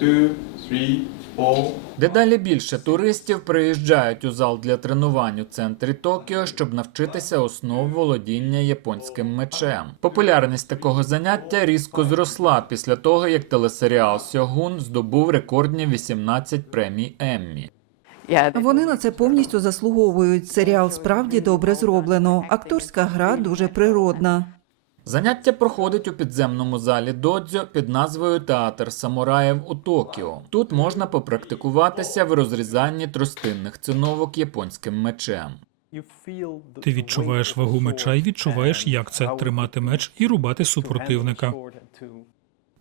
two, three, four. Дедалі більше туристів приїжджають у зал для тренувань у центрі Токіо, щоб навчитися основ володіння японським мечем. Популярність такого заняття різко зросла після того, як телесеріал Сьогун здобув рекордні 18 премій Еммі. Вони на це повністю заслуговують. Серіал справді добре зроблено. Акторська гра дуже природна. Заняття проходить у підземному залі додзьо під назвою Театр самураїв у Токіо. Тут можна попрактикуватися в розрізанні тростинних циновок японським мечем. Ти відчуваєш вагу меча і відчуваєш, як це тримати меч і рубати супротивника.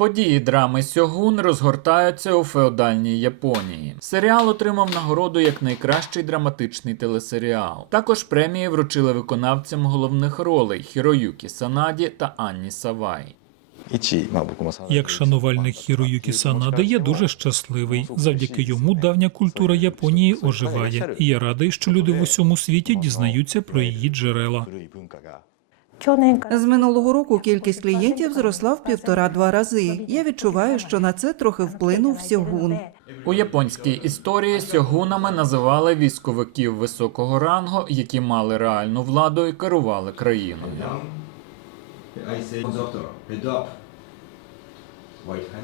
Події драми Сьогун розгортаються у феодальній Японії. Серіал отримав нагороду як найкращий драматичний телесеріал. Також премії вручили виконавцям головних ролей Хіроюкі Санаді та Анні Савай. Як шанувальник Хіроюкі Санади, я дуже щасливий. Завдяки йому давня культура Японії оживає, і я радий, що люди в усьому світі дізнаються про її джерела. З минулого року кількість клієнтів зросла в півтора-два рази. Я відчуваю, що на це трохи вплинув сьогун. У японській історії сьогунами називали військовиків високого рангу, які мали реальну владу і керували країною. White.